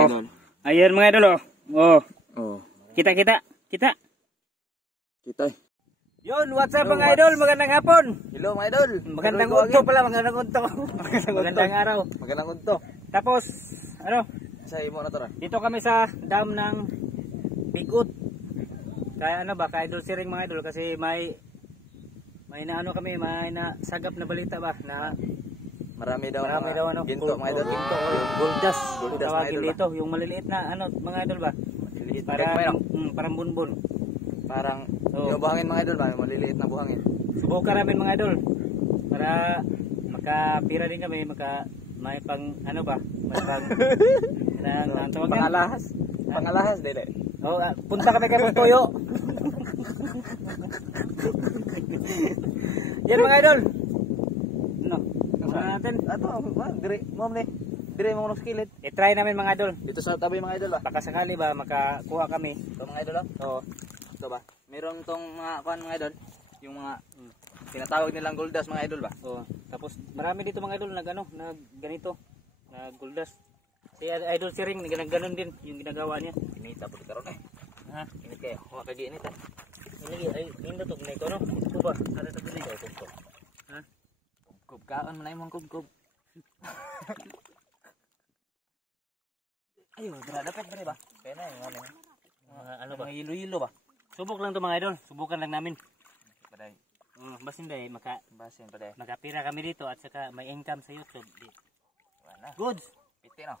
mga idol. Ayan mga idol oh. Oh. Oh. Kita. Kita. Yun, what's up mga idol? Magandang hapon. Hello mga idol. Magandang unto pala, magandang unto. Magandang araw. Magandang unto. Tapos, ano? Sa imo na to ra. Dito kami sa dam ng Bigot. Kaya ano ba, kay Idol Siring mga idol kasi may naano kami, may nasagap na balita ba na Marami daw ano, ginto mga idol. Ginto o guldas. Guldas Tawagin mga idol dito, yung maliliit na ano mga idol ba? Maliliit Parang bunbun. Parang yung buhangin mga idol ba, maliliit na buhangin. Subukan namin mga idol para makapira din kami, may pang ano ba? May pang ang tawag yan? Pangalahas dili. Oh, punta kami kay Montoyo. Yan mga idol. No. Natin. Ato, dire mo ni. Dire mo skillet. I-try namin mga idol. Dito sa tabi mga idol ba. Baka sakali ba makakuha kami. Ito mga idol. Oo. Ito ba? Meron tong mga kuan mga idol, yung mga tinatawag nilang guldas mga idol ba? Oh, tapos marami dito mga idol nag ganito, na guldas. Si Idol Siring ganun din yung ginagawa niya. Inita pud karon eh. Ha? Init kay wa kagi init. Ay indo to gnay ko no. Ito ba? Kada ta dili ko. Ha? Kub kaon man ay mong kub. Ayo, dapat bare ba? Kaya na yung Ano ba? Hilo-hilo ba? Subok lang to mga idol. Subukan lang namin. Paday. Basin day Basin paday. makapira kami dito at saka may income sa YouTube. Wala. Goods. Piti no.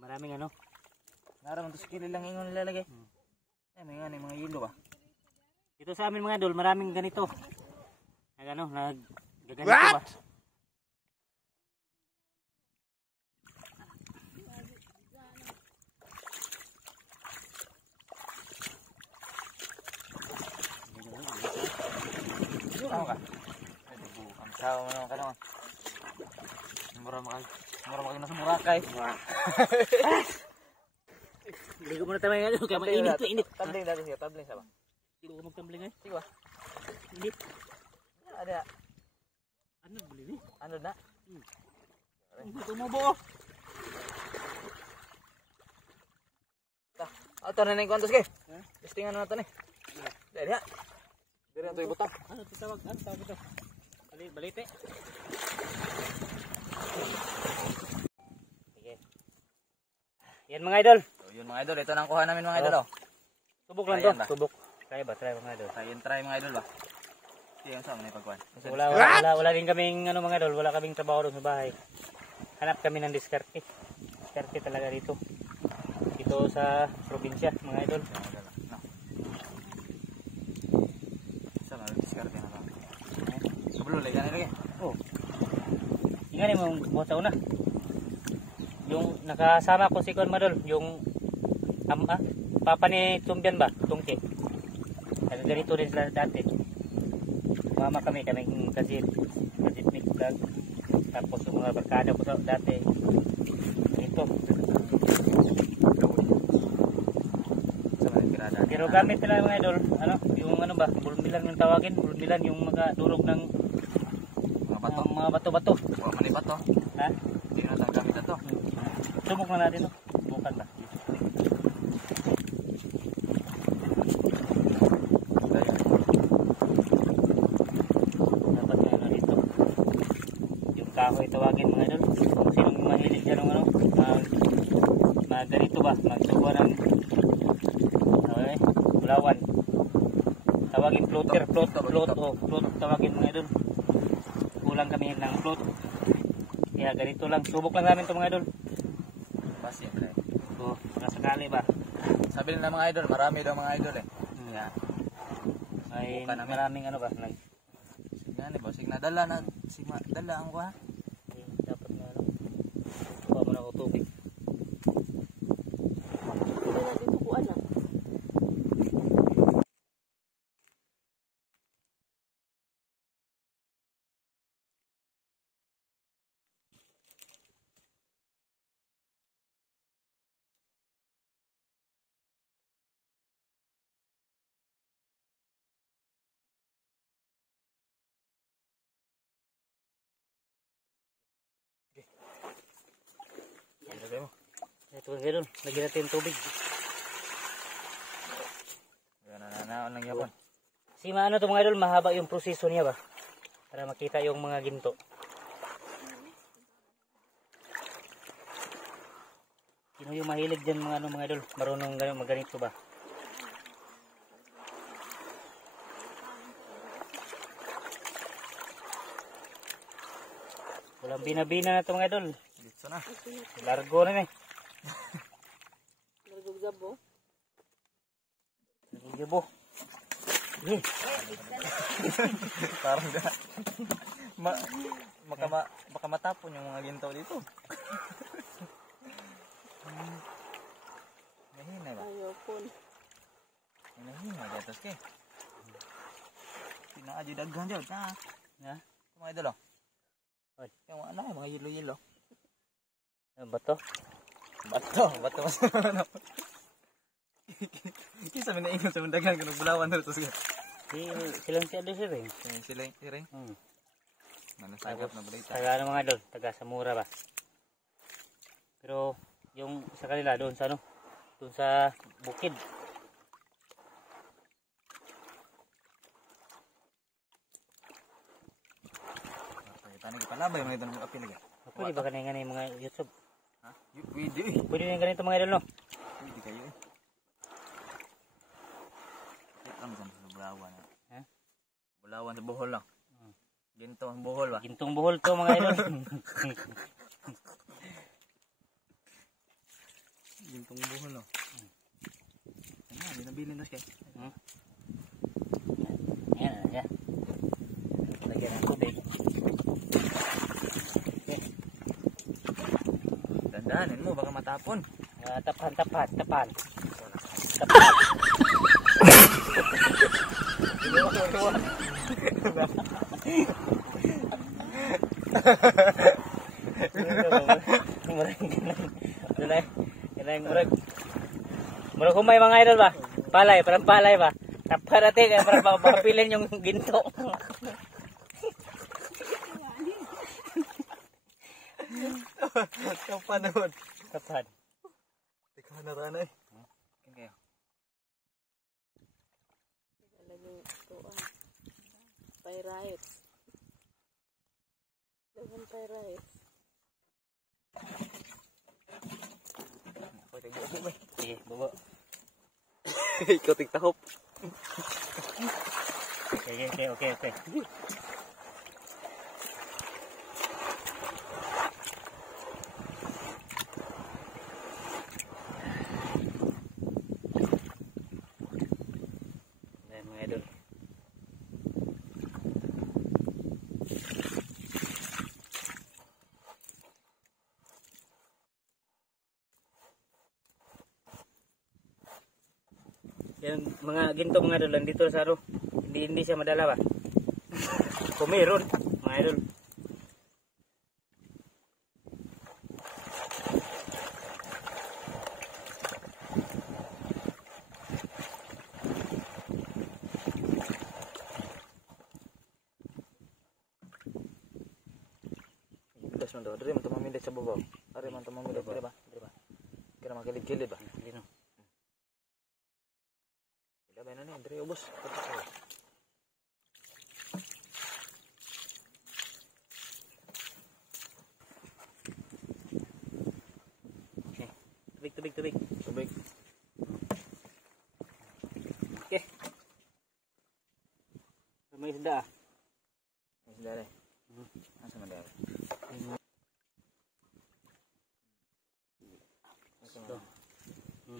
Maraming ano. Naraman to skill lang ingon nilalagay. Ay may ngani mga yelo ba. Dito sa amin mga idol, maraming ganito. Nagaganito ba? Tama ka. Ay bubu. Ang sawa mo naman ka naman. Mura na sa Boracay. Ligo muna tayo ngayon, kaya mainit. Tabling dati siya, tabling sa ba? Hindi ko magtambling eh. Sige ba? Init. Ada. Ano beli ni? Ano na? Tumubo. Ato na ning kwantos kay. Listingan na nato ni. Dali ha. Dili na to ibutang. Ano tawag? Ano tawag ito? Balite. Sige. Yan mga idol. So yun mga idol, ito nang kuha namin mga idol oh. Subok lang Ayan to. ba? Subok. Try mga idol. Try mga idol ba? Sige, ang saan na ipagkuhan? Wala din kaming ano mga idol, wala kaming trabaho doon sa bahay. Hanap kami ng diskarte. Diskarte talaga dito. Dito sa probinsya mga idol. No. Saan na diskarte na lang? Sublo lagi lagi. Oh. Ingani mo buhat sa una. Yung nakasama ko si Kon Madol, yung papa ni Tumbian ba? Tungke. Ganito din sila dati. Mama kami kasi mix vlog. Tapos yung mga barkada ko dati. Ito. Pero gamit nila mga idol, yung ano ba, bulmilan yung tawagin, bulmilan yung makadurog ng mga bato-bato. Wala man ibato. Ha? Hindi na lang gamit ito. Subok na natin no. Subukan ba? Dapat na dito. Yung kahoy tawagin mga idol. Kung sinong mahilig dyan ng ganito ba? Magsubuan ng bulawan. Tawagin floater, float tawagin mga idol. Kulang kami ng float. Kaya ganito lang. Subok lang namin ito mga idol. Basi pre. So, nakasakali ba? Sabi nila mga idol, marami daw mga idol eh. Kaya May subukan namin. maraming ano ba? Sige ba? Sige na dala ang kuha. Dapat na ano. Kuha mo na ako tubig. Hindi na natin tubuan na. Ito mga idol, lagyan natin yung tubig. Nananaon lang yapon. Si maano to mga idol, mahaba yung proseso niya ba? Para makita yung mga ginto. Sino yung mahilig dyan mga mga idol? Marunong maganito ba? Walang binabina na ito mga idol. Dito na. Largo na eh. Largo gabo. Largo gabo. Eh. Parang baka matapon yung mga ginto dito. Mahina ba? Ayaw po. Mahina ba? Tapos kay. Pinakadyo daghan dyan. Ha? Mga idol oh. Oy. Yung ano, mga yelo-yelo. Bato? Bato mas ano. Kisa may naingon sa mundagan kung bulawan na ito siya. Silang si Ado sir eh. Sila yung ring. Nanasagap na balita. Taga ano mga idol? Taga Samura ba? Pero yung sa kanila doon sa ano? Doon sa bukid. Tani ko palabay mga ito ng apil lagi. Pwede ba kanina yung mga YouTube? Ha? Pwede eh. Pwede na yung ganito mga idol no? Pwede kayo eh. Check lang sa bulawan. Ha? Bulawan sa Bohol lang. Ginto ang Bohol ba? Gintong buhol to mga idol. Gintong Bohol no. Ano, binabili na siya. Yan. Lagyan ng tubig. Dandanin mo, baka matapon. Tapan. Murag humay mga idol ba? Parang palay ba? Tapan natin para mapapilin yung ginto. Kapan naman. Tapan. Teka na tanay. Kayo. Lagi ito pyrite. Dagan pyrite. Ako tigbubo ba? Sige, bubo. Ikaw tigtahop. Okay. Ayan mga idol. Yan mga ginto mga idol dito sa ano. Hindi siya madala ba? Kung meron mga idol. Das man daw. Dari man tumamilit sa babaw. Dari man tumamilit. Dari ba? Kira makilid-kilid ba? Lino. Ila ba na ni? Dari ubos. Tubig. Tubig. Okay. May isda. Dari. Asa man dari?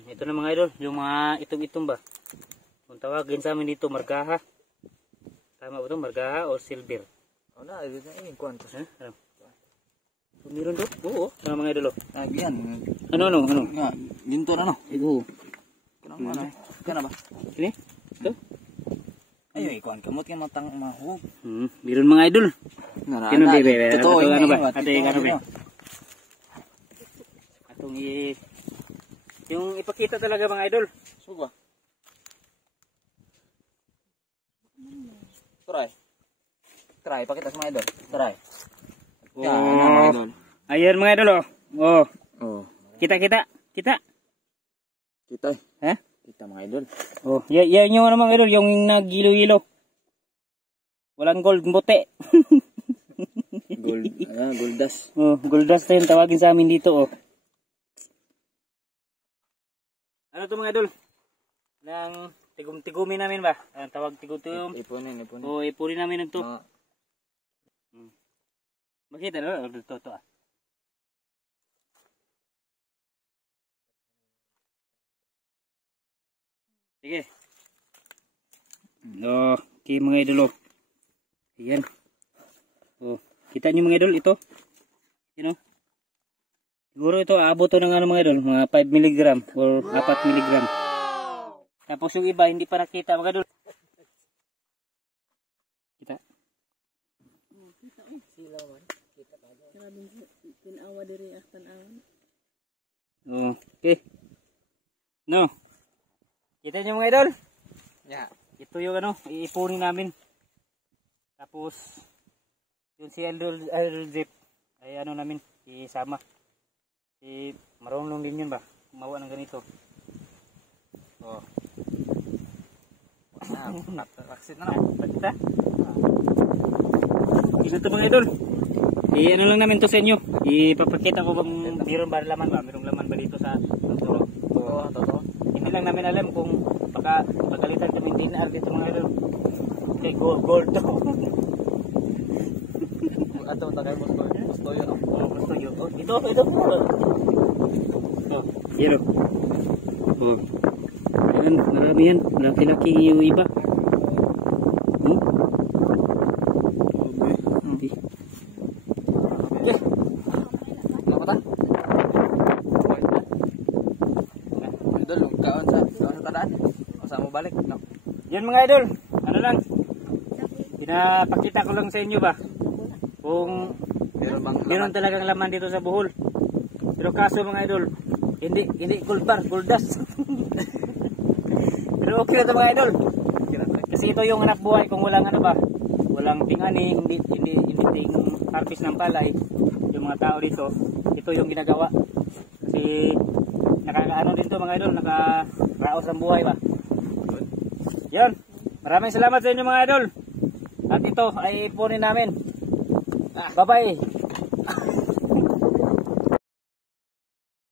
Ito na mga idol, yung mga itong ba? Kung tawagin sa amin dito, margaha. Tama ba ito? Margaha o silver? Oh na, ito na ini kwanto. Ano? Meron to? Oo, sa mga idol. Ah, yan. Ano? Nga, ginto na no. Oo. Kanang ano? Kana ba? Sini? Ito? Ayo ikon kamot kay matang mahug. Meron mga idol. Kino bebe? Totoo ano ba? ba? Ate ano ba? Atong yung ipakita talaga mga idol. Suga. Try, pakita sa mga idol. Try. Oh. Ayan mga idol oh. Oh. Oh. Kita. Kita. Kita Ha? Kita mga idol. Oh, yan yung ano mga idol, yung nagilo-ilo. Walang gold bote. Gold dust. Oh, gold dust na yun, tawagin sa amin dito, oh. Ano to mga idol? Nang tigum-tigumin namin ba? Tawag tigum-tigum. Ipunin. Oh, ipunin namin ito. Mga Makita na, ito. Sige. Oh, okay mga idol, oh. Ayan. Oh, kita niyo mga idol, ito. You know? Siguro ito, aabot to ng ano mga idol, mga 5 mg or 4 mg. Tapos yung iba, hindi pa nakita mga idol. Kita? Tinawa diri tanawan. Oh, okay. No. Kita niyo mga idol? yeah. Ito yung ano, iipunin namin. Tapos, yun si Idol Jeep, ay ano namin, isama. Si marunong din yun ba? Gumawa ng ganito. Oh. Raksit na. Bakit? Ito mga idol. Ano lang namin to sa inyo. Ipapakita ko bang mayroon ba laman ba? Mayroong laman ba dito sa turo? Oo, totoo. Hindi lang namin alam kung pagalitan kaming dinar dito mga idol. Okay, gold to. Ato tagay gusto yun. Oh, gusto yun. Oh, ito. Oh, yun. Oh. Ayan, marami yan. Laki-laki yung iba. Okay. Okay. Ano ta? Idol, kaon sa tadaan. O sa mo balik, no? Yan mga idol. Ano lang? Pinapakita ko lang sa inyo ba? Kung meron talagang laman dito sa buhol. Pero kaso mga idol, hindi gold bar, gold dust. Pero okay na ito mga idol. Kasi ito yung anak buhay kung walang ano ba, walang tingani, hindi ting harvest ng palay. Yung mga tao dito, ito yung ginagawa. Kasi nakakaano din to mga idol, nakaraos ang buhay ba. Yan. Maraming salamat sa inyo mga idol. At ito ay ipunin namin. Bye-bye.